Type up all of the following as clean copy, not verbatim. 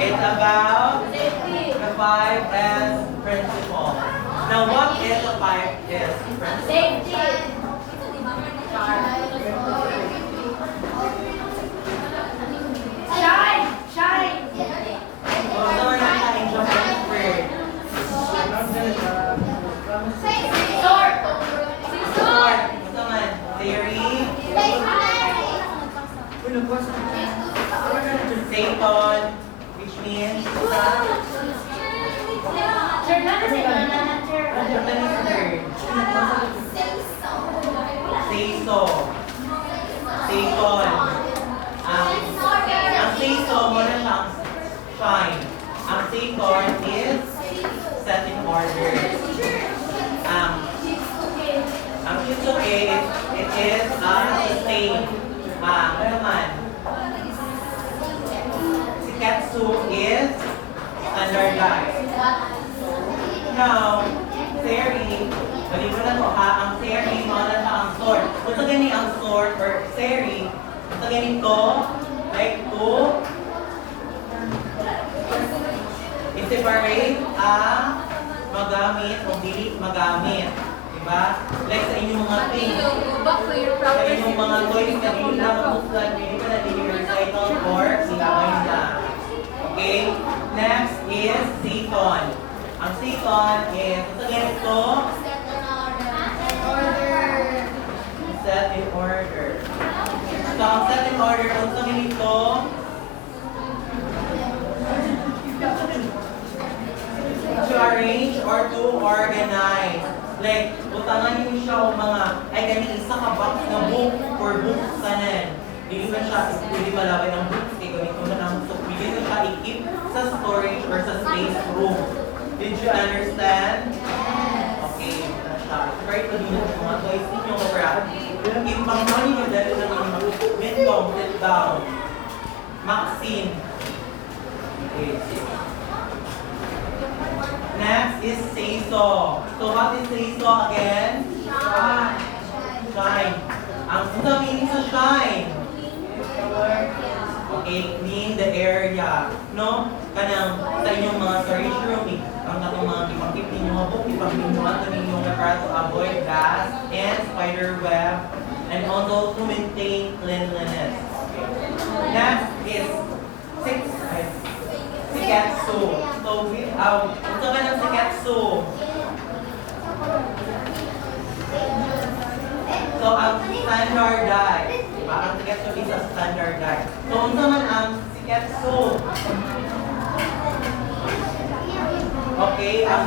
It's about the 5S principle. Now, what is the 5S principle? Safety. Shine. Shine. Oh, someone has in Japanese word. Sword. Sword. Someone. Theory. Satan, which means Japanese word. Seiso. Satan. Ang seiso mo na siyang shine. Ang Satan is set in order. Ang Kitsuke, it is sustain. Ano naman? Si Ketsu is standardized. Now, theory, bali mo na to ha, ang theory, mga na siya ang sort. Kung sa gani ang sort or theory, sa ganito, like to, i-separate ang magamit o dili magamit. Diba? Like sa inyong mga things. Sa inyong mga toys na hindi na mapuslan, hindi ka na recycle or silangay na. Okay? Next is seton. Ang seton is, sa ganito, set in order. So, ang set in order, kung sa ganito, to arrange or to organize. Like, utangan niyo siya o mga, ay gani isa ka box na book or books kanan. Hindi man siya, hindi malaway ng books, kaya ganito na lang. So, pwede na siya i-keep sa storage or sa space room. Did you understand? Okay, na siya. Try to do mga toys ninyo para impang ninyo dahil na ninyo window, sit down. Maxine. Okay. Next is seiso. So what is seiso again? Shine. Ang unsa meaning sa shine? Okay, clean the area. No? Kanang sa inyong mga storage room, ang katong mga ipang-keep ninyo mga book, ipang-pinuhan to ninyo na para to avoid dust and spider web and also to maintain cleanliness. Okay. Next is Siketsu. So, ito ba ng Siketsu? So, ang standardized. Diba? Ang Siketsu is a standardized. So, ito man ang Siketsu. Okay, ang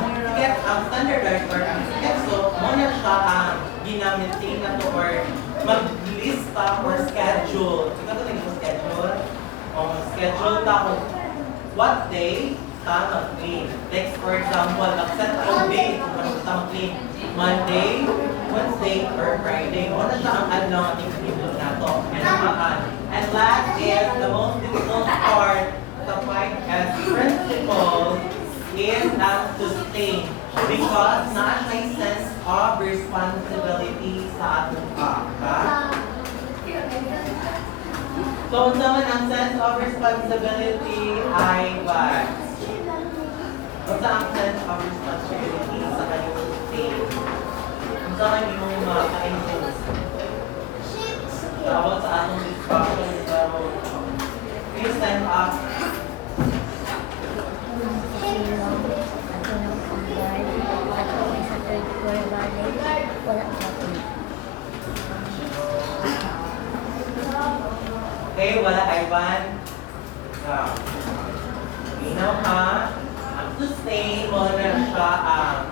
standardized or ang Siketsu, muna siya ang ginamitin na to or mag-lista or schedule. Ikaw ito naging schedule? O, schedule ta kung what day ta mag-clean. Like for example, mag-set ang day kung ano ta mag-clean. Monday, Wednesday, or Friday. O na siya ang adlaw ating schedule na to. And last is the most difficult part sa 5S principle is ang sustain. Because na siya sense of responsibility sa ating So, kung naman ang sense of responsibility ay what? Kung ang sense of responsibility sa kanyang sustain? Kung saan yung mga ka-influence? Tawag sa atong discussion pero please stand up. Okay, wala Ivan. Minaw ha. Ang sustain mo na siya sa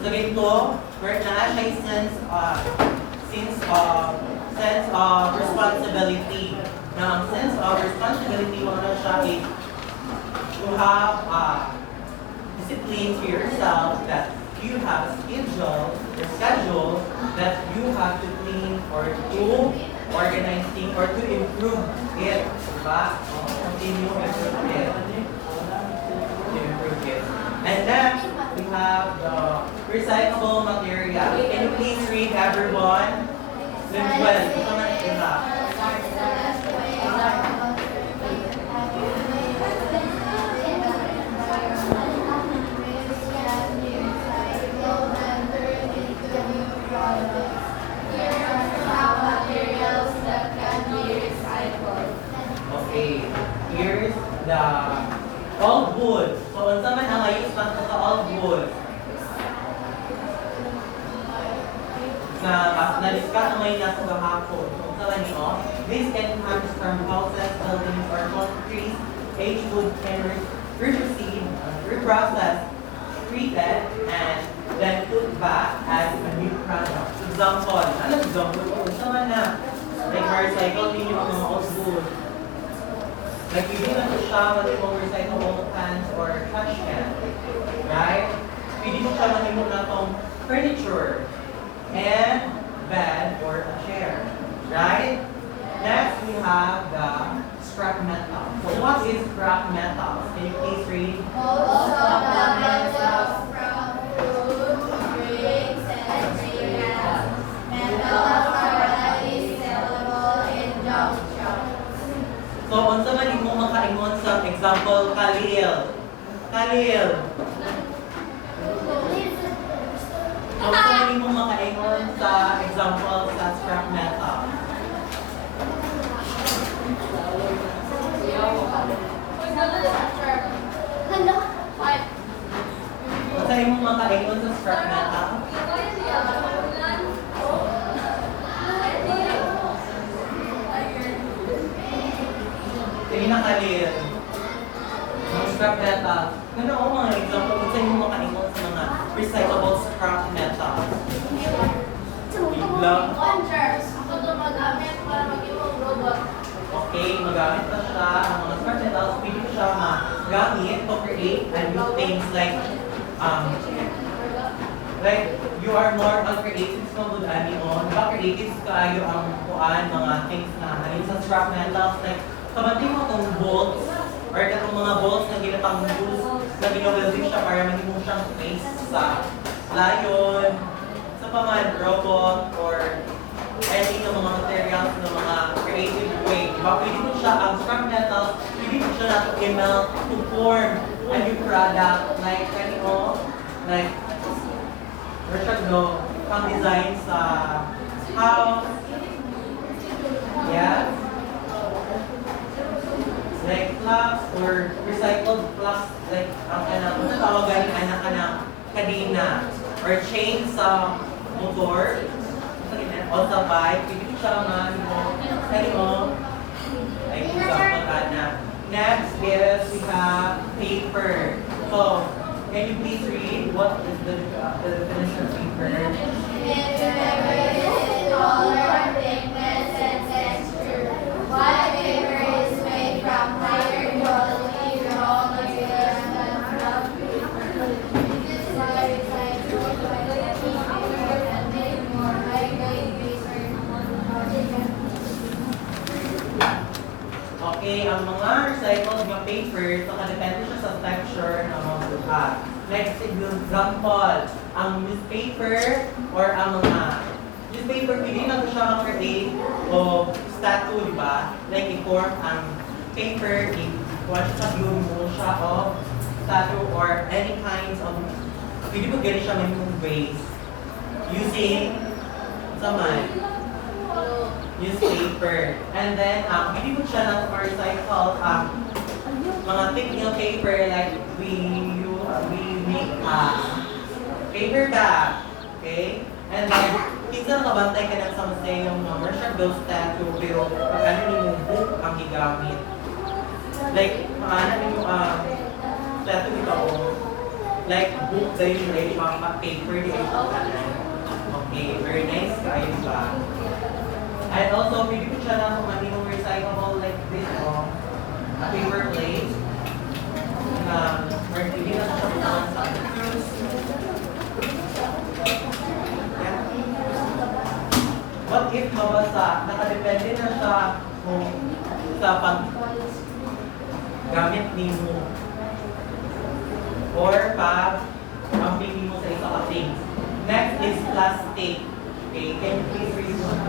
ganito, where na siya sense of responsibility. Na ang sense of responsibility mo na siya is to have discipline to yourself that you have a schedule that you have to clean or to organize things or to improve it. Diba? Continue improve it. And next, we have the recyclable material. Can you please read everyone? Well, ito na isa. the old wood. So, unsa man ang ayos nato sa old wood? Na-discuss naman yun nato gahapon. So, unsa man ni o? This can come from houses, buildings, or concrete, aged wood can reproceed, reprocessed, treated, and then put back as a new product. Example, ano example? Unsa man na? Like, ma-recycle din yung mga old wood. Like, pwede na ito siya malimong recyclable cans or trash can. Right? Pwede mo siya malimong na itong furniture and bed or a chair. Right? Next, we have the scrap metal. So, what is scrap metal? Can you please read? Most of the metals from food, drinks, and materials. Metals are readily sellable in junk shops. So, unsa man imo makaingon sa example, Khalil? Khalil. Unsa man imo makaingon sa example sa scrap metal? Unsa imo makaingon sa scrap metal? Sige na, Khalil. Ang scrap metal. Ano ang mga example unsa imo makaingon sa mga recyclable scrap metal? Biglang. Ako ito magamit para mag-iwang robot. Okay, magamit na siya. Ang mga scrap metals, pwede ko siya magamit to create and do things like you are more creative sa good ani on. Diba creative kayo ang kuan mga things na halin sa scrap metals like kabati mo tong bolts or katong mga bolts na ginatang use na ginawelding siya para mahimong siyang face sa lion, sa paman robot or any ng mga materials ng mga creative way. Diba pwede mo siya ang scrap metals, pwede mo siya nato i-melt to form a new product like kanino like Richard go pang design sa house. Yeah. Like flags or recycled flags like ang kanang kung tawagan ni anak ka ng kadena or chain sa motor o sa bike, pwede siya man mo like example ka na. Next is we have paper. So, can you please read what is the definition of paper? Its various color, thickness, and texture. White paper is made from higher quality raw materials than from paper. It is why recycled by paper and make more high-grade paper. Okay, ang mga recycled na paper, so kadepende siya sa texture ng mga buhat. Next example, ang newspaper or ang mga newspaper, hindi na siya mag-create o statue, di ba? Like, i-form ang paper, i-kuha siya sa glue mo siya o statue or any kinds of, pwede mo ganit siya minimum ways using saman newspaper. And then, hindi mo siya na recycle mga thick nail paper like we make paper bag. Okay? And then, kinsa nakabantay ka ng sa museum na Marshall Ghost statue pero pag ano mo book ang gigamit. Like, paano mo statue ito o like book dahil yung ready mga paper di ay pagkanan. Okay, very nice kayo ba? And also, pwede ko siya na kung ano yung recyclable like this o a paper plate na hindi na siya pumunta sa yeah. What if mabasa? Nakadepende na siya kung sa pag-gamit mo or pag ang pili mo sa isang things. Next is plastic. Okay, can you please read one?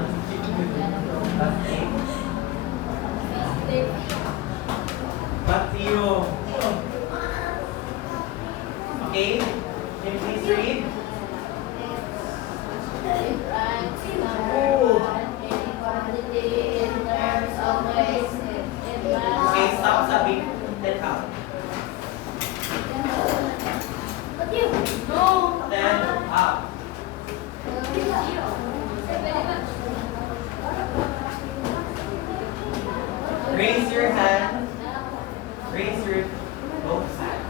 Plastic. Matthew. Okay, can you please read? Okay, stop sabi. Raise your hand. Raise your both hands.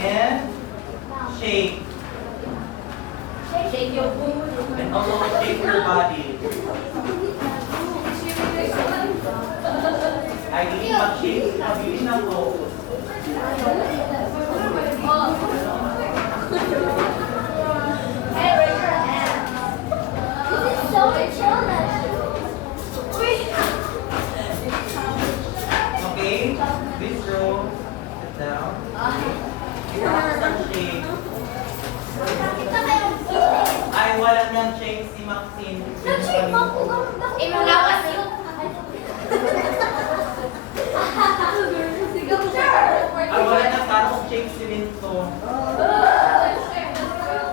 And shake. Shake your food. And also shake your body. Ay, hindi mag-shake. Mabilis na po. Hey, raise your hands. This is so challenging. Okay? This row. Sit down. Relax and shake. Ay, wala nang shake si Maxine. Imulawas yun. Ay, wala nang tarong shake si Linto.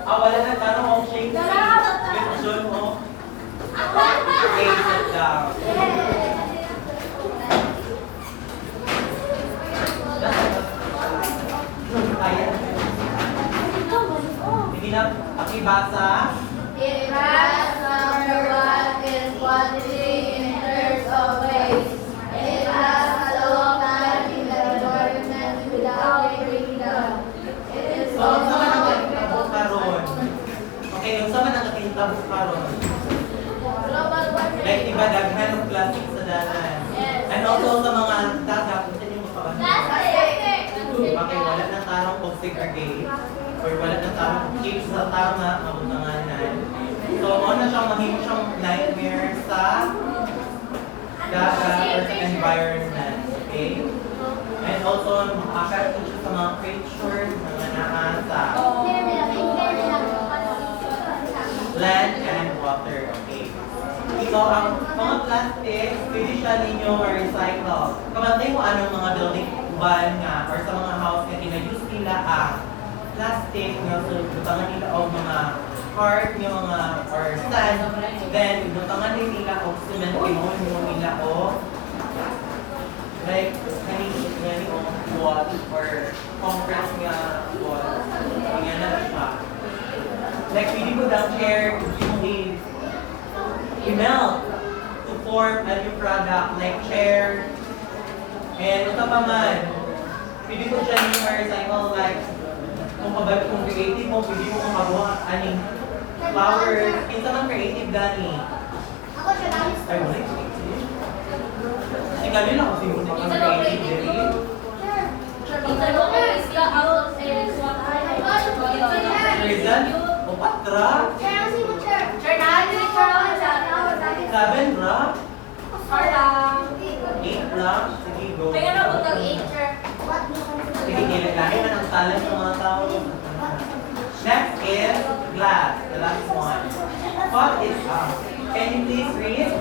Ah, wala nang tarong shake si John mo. Okay, sit down. Ayan. Hindi na pakibasa. It has number one is quantity in terms of ways. It has a long time in the environment without breaking down. It is So, ang sama ng kakintabo karon. Okay, yung sama ng kakintabo karon. global warming. Like, iba daghan ng plastic sa dalan. Yes. And also sa mga dagat, kung saan yung mapabasa. Okay, wala nang tarong kung segregate. Or wala nang tarong keep sa tama, mabutanganan. So, na siyang mahimo siyang nightmare sa dagat or sa environment. Okay? And also, maka-affect siya sa mga creatures, mga naasa. Land and water. Okay? So, ang mga plastic, pwede siya ninyo ma-recycle. Kamantay mo anong mga building uban nga or sa mga house nga ginayuse nila ang plastic nga so butangan nila o mga card nga mga or sand, then butangan nila o cement kimon mo nila o like kani o wall or concrete nga wall. Ganyan na siya. Like pwede ko lang share i-melt to form a new product like chair. And ito pa man, pwede ko siya yung recycle like kung creative mo, pwede mo makabuha aning flowers. Kinsa man creative gani. Ay, wala yung creative. Kasi ganun lang kasi yung mga creative dali. Reason? O patra? 7 ra? 8 lang? Sige, go. Sige, lahi man ang talent ng mga tao. Next is glass, the last one. What is can you please read?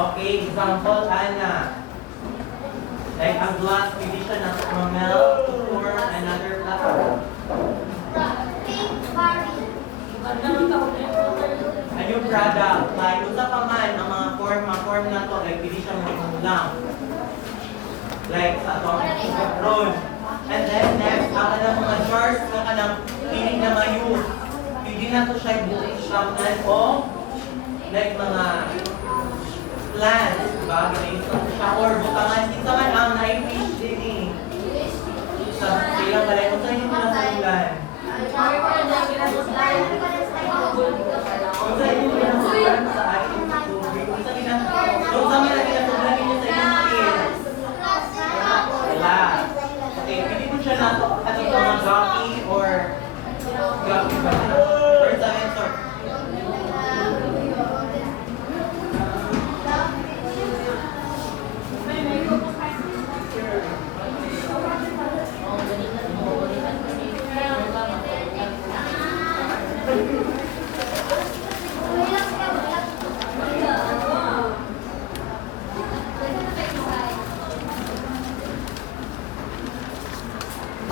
Okay, example, Anna. Like ang glass, pwede siya na melt to form another plastic. A new product, like unsa pa man ang mga form na to, like pwede siya maging lang. Like sa atong road. And then next, ang kanang mga jars na kanang hindi na ma-use. Pwede na to siya bukamnan o like mga plants, diba? Ganito siya or butangan. Isa man ang na-fish din eh. Sa silang balay, kung saan yung pinasulugan? Kung saan yung pinasulugan sa ating tubig? Kung saan man ang pinasulugan ninyo sa inyong kids? Wala. Okay, pwede mo siya na at ito mga jockey or jockey ba? Or sa mentor.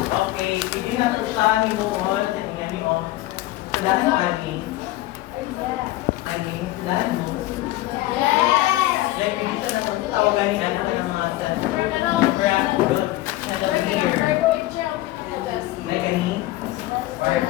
Okay, pwede na ito siya hinuon sa tingnan niyo. Sadahan mo, Ani. Ani, sadahan mo. Like, pwede siya na ito tawagan ni ano ka ng mga graph good chandelier. Like any? Or any?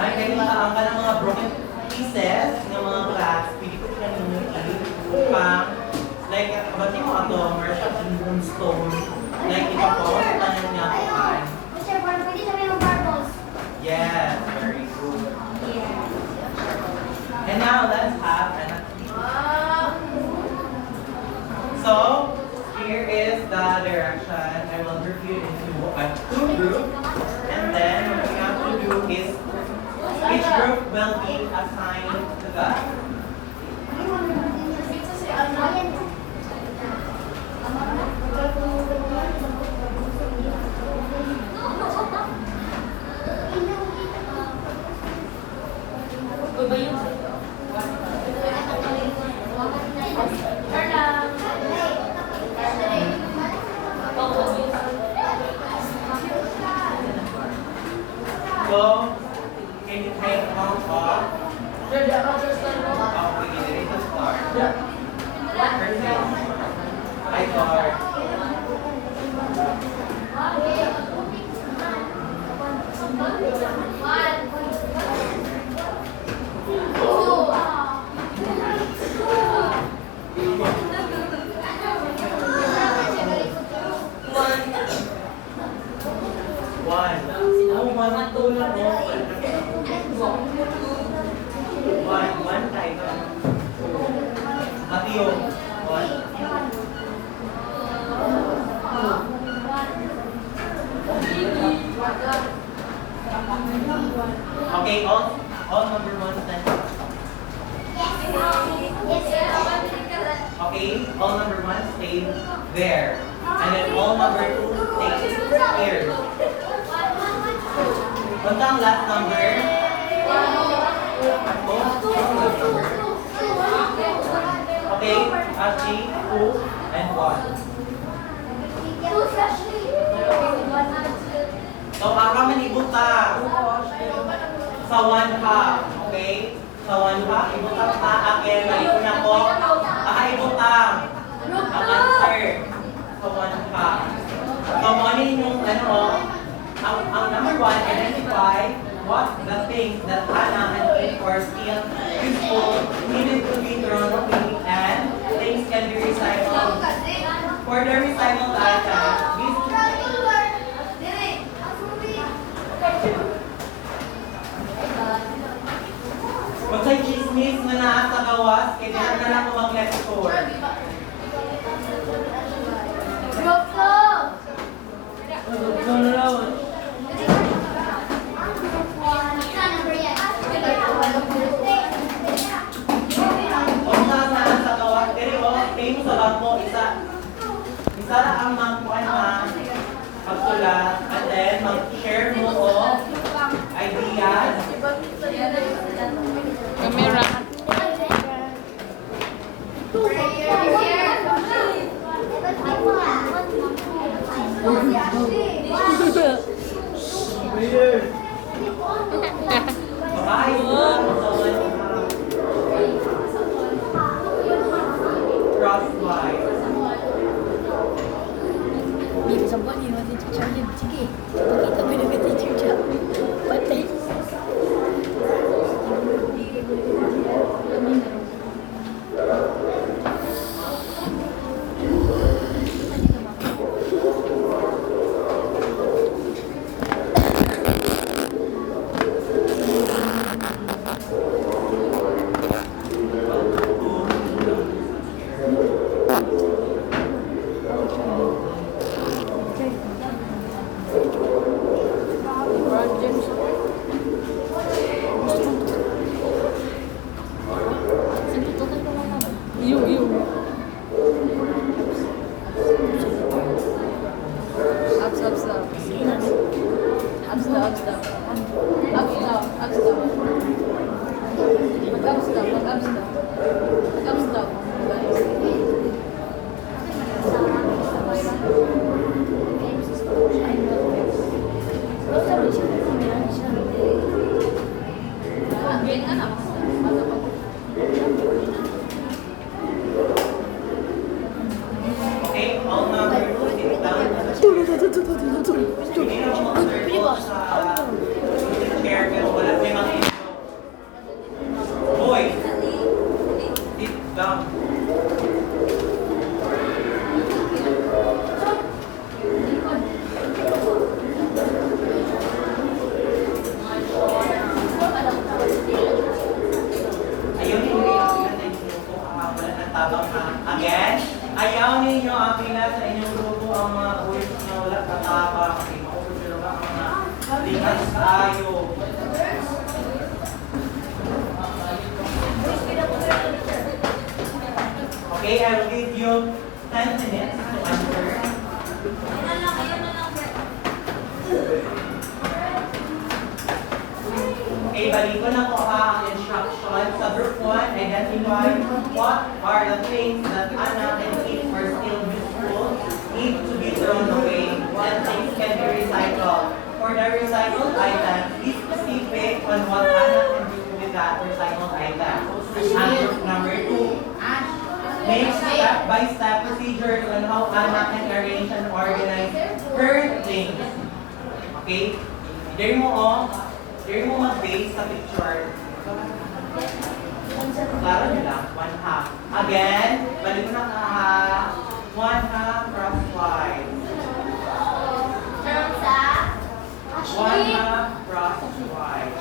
Ay, kaya nakaang ka ng mga broken pieces ng mga glass, pwede ko siya ninyo upang, like, kabati mo ato, or siya stone, like, ipapos, tanan niya ako ay. Yes, very good. And now, let's have an activity. So, here is the direction. I will group you into two groups. And then, what we have to do is, each group will be assigned to the So, can you take count off? Okay, you ready to start? First name. I start. One. One, two, one title. Matthew. One. Okay, all number one then. Okay, all number one stay there. And then all number two stay here. What's ang last number? Okay, Ashi, 2, and 1. So, aka manibuta. Sa 1 ka, okay? Sa 1 ka, ibutang ta, akin, malikun ako. Aka ibutang. Ang answer. Sa 1 ka. So, ano yung ang number 1, identify what the things that Hannah and Kate are still useful, needed to be thrown away, and things can be recycled. For the recycled items, these kung sa'y chismis na naa sa gawas, kaya di na lang ako mag-lecture. Kung saan naa sa gawas, pero kayo sa bag mo, isa lang ang magpuan na pagsulat, and then mag-share mo o ideas. Camera. Crosswise. Ni sampai ni nanti teacher dia bercakap. Kita boleh kata teacher. Patut. Terus Okay, all number two, sit down. Hindi na ako mag-circle sa chair, pero wala may mga intro. Boy, sit down. Ayaw ninyo yung pila sa inyong grupo, wala nang tabang na. Again, ayaw ninyo ang pila sa inyong grupo ang mga words na wala katabang. Okay, makukulong ba ang mga likas tayo. Okay, I will give you 10 minutes to answer. Okay, balik ko na po ang instruction. Sa group 1, identify what are the things that Anna and Keith are still useful, need to be thrown away, and things can be recycled. For the recycled item, be specific on what Anna can do with that recycled item. And group number 2, make step-by-step procedures on how Anna can arrange and organize her things. Okay? Dare mo mag-base sa picture. Klaro nyo lang, 1/2. Again, balik ko na ka-half. 1/2 crosswise. 1/2 crosswise.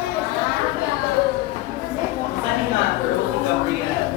Saan nga, Rosie Gabriel?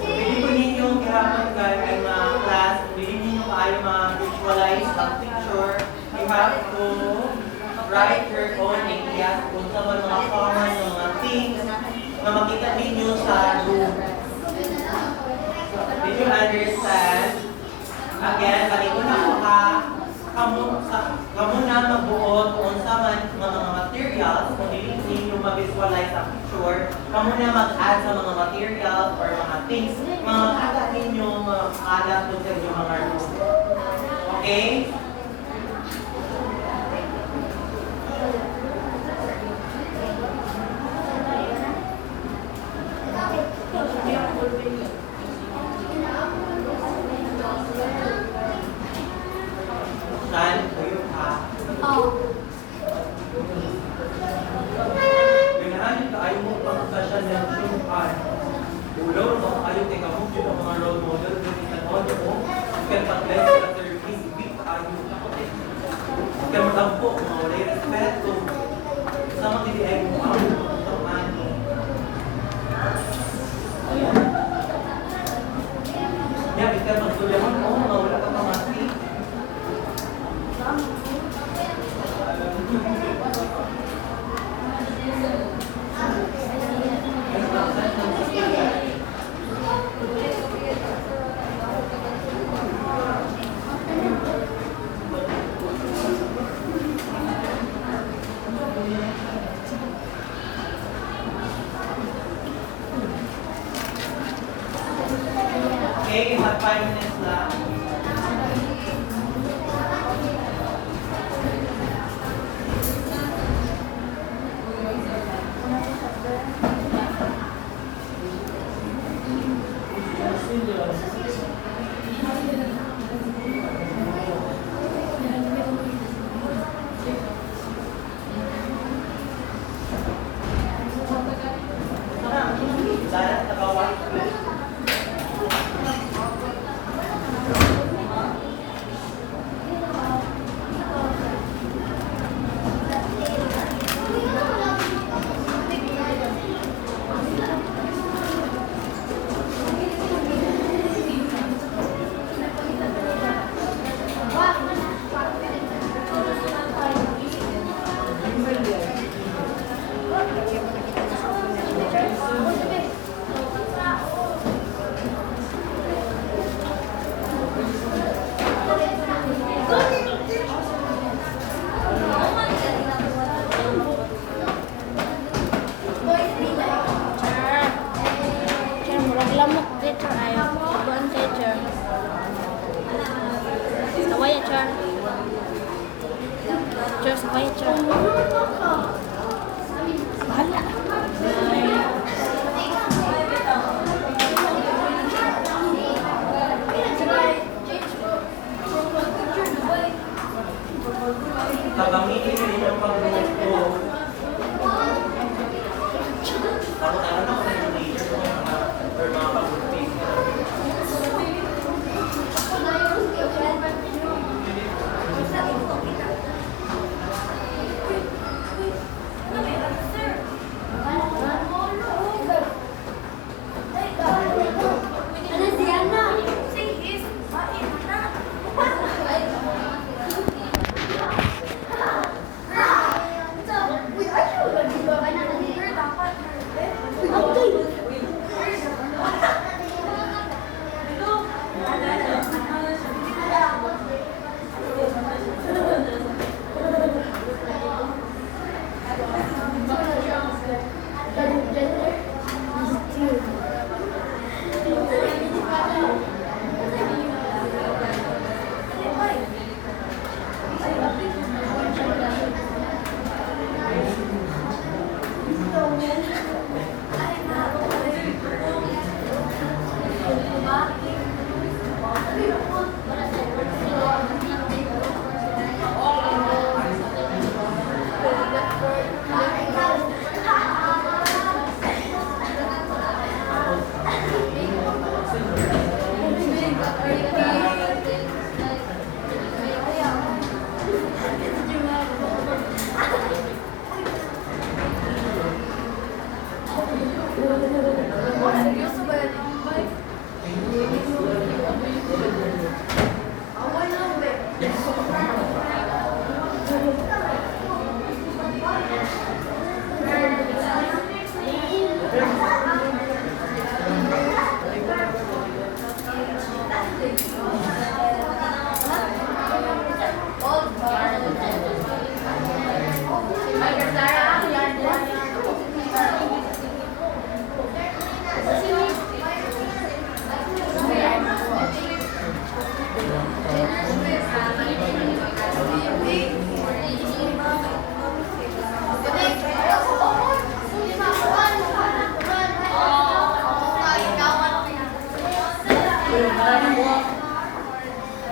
Pwede po ninyo gihapon guys ay mga class, pwede ninyo maayo ma-visualize ang picture. You have to write your own ideas kung sa mga common ng mga things na makita ninyo sa room. Did you understand? Again, balik ko na ako ha. Kamu na magbuot kung sa mga materials, kung hindi ninyo ma-visualize ang picture, kamu na mag-add sa mga materials or mga things, mga makita ninyo, mga alat doon sa inyong mga room. Okay? Saan? Kayo ha? Ganahan yung kaayo mo pang-sasyan ng syupan. Ulo, no? Ayaw kay kamong yun ang mga role model. Ganyan mo, no? Kaya pag-bless sa service, big ayaw na ko eh. Kaya matampo, mga walay respeto. Sama hindi ay mo ang tamani. Yan, ikaw magtulihan mo, mga wala ka pamati. Okay, you have 5 minutes left. Seryoso ba yan? Away na, be.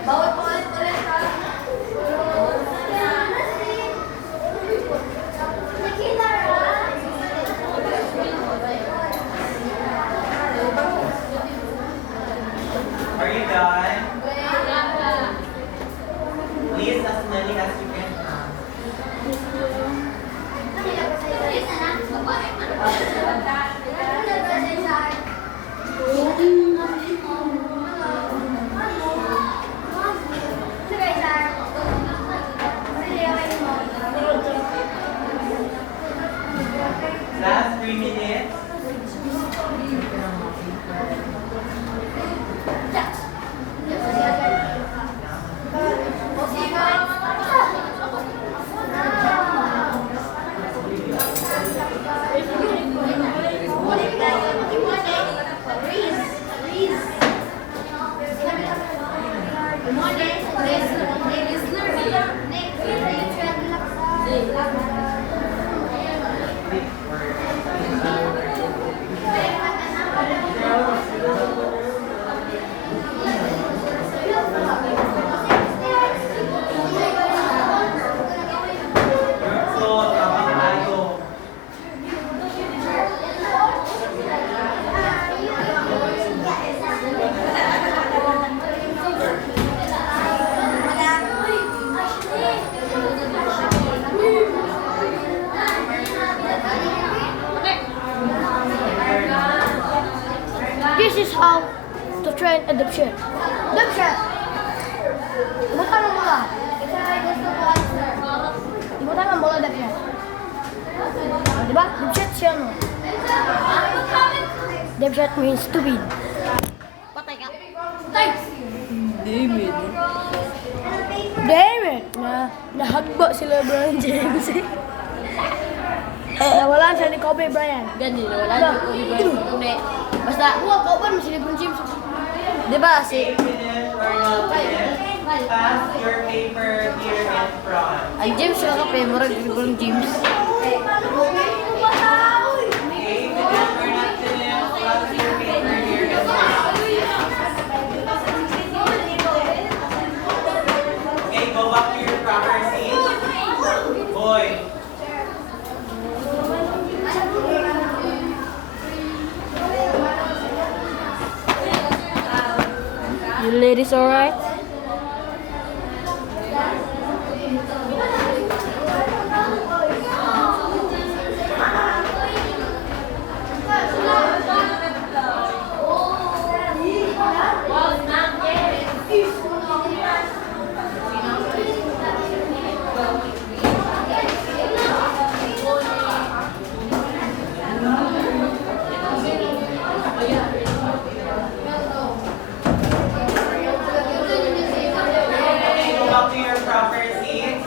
Bawat ulit ha. Are you done? Please, as many as you can have. Last 3 minutes. So, tapang tayo. This is how to train adoption. Adoption! Ibutan ang bola. Ibutan ang bola adoption. Diba? Adoption siya no? Adoption means stupid. Patay ka. Patay! David. David! Nahagba sila Brian James. Nawalan siya ni Kobe Bryant. Gani, wala na ko Hindi. Basta, Kauban mo si LeBron James. di ba si Finish or not finish? Pass your paper here in front. ang James yung kape, murag LeBron James. Okay, finish or not finish? Pass your paper here in front. Okay, go back to your proper seat. Boy. You ladies alright? Okay, go back to your proper seats.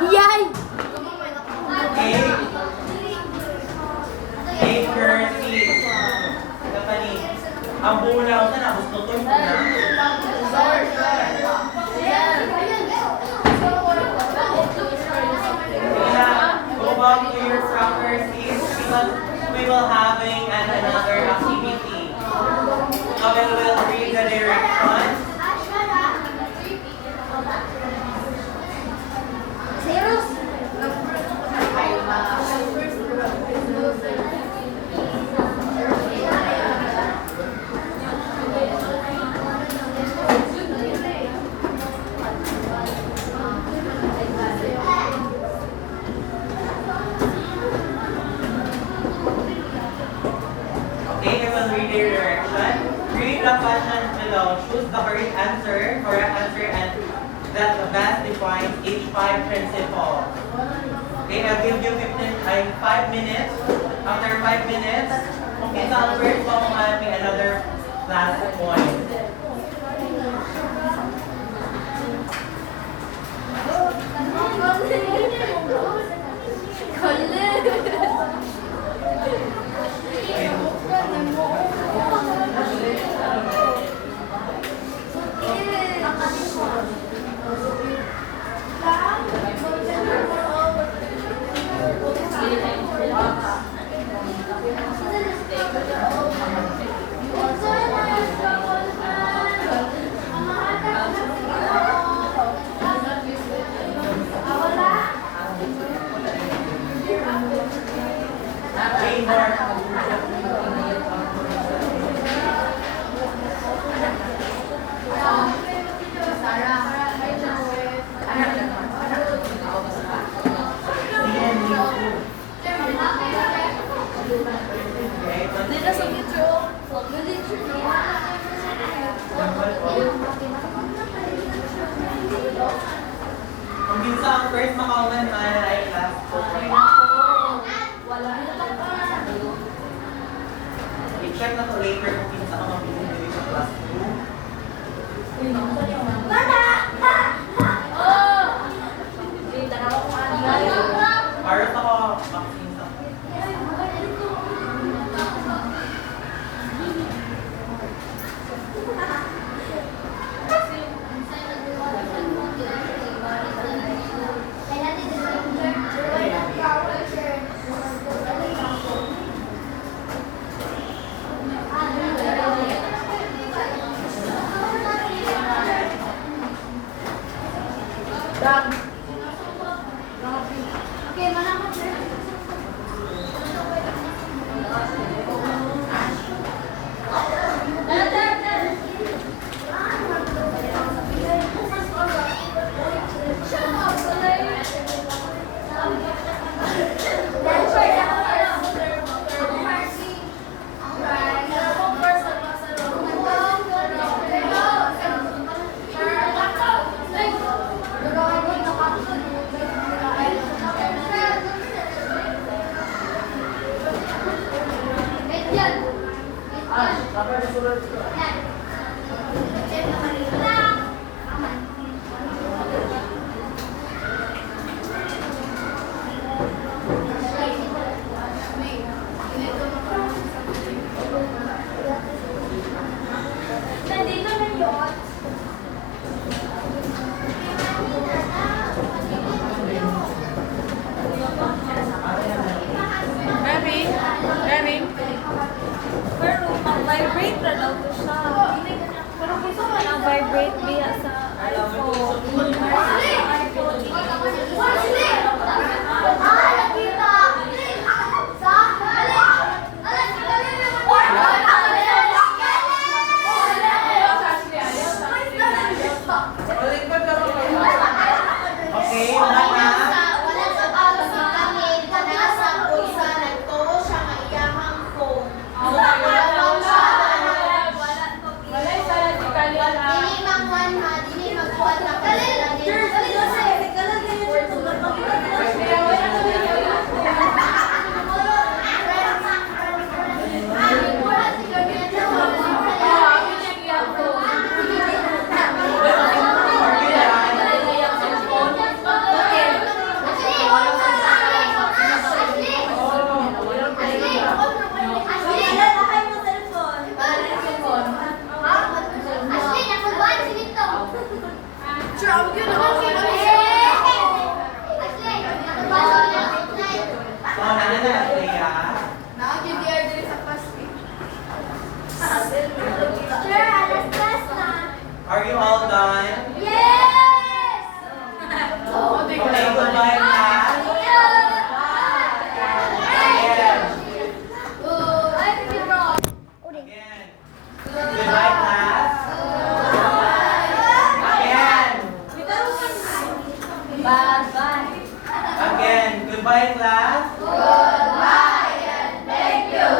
Yay! Okay. Take your seat. Kapani, ang buo na ako na, gusto to na. Go back to your proper seats because we will having another activity. So we will read the directions choose the correct answer, and that the best defines each 5 principles. Okay, I'll give you 5 minutes. After 5 minutes, okay, so ang first mo may another last point. Kung minsan ang first makauman ay last point. I-check na to later kung minsan ka mabibili sa class 2. Para sa ako, vaccine sa Vibrate na daw to siya. Pero gusto ko lang vibrate biya sa iPhone. Okay, wala na. Are you all done?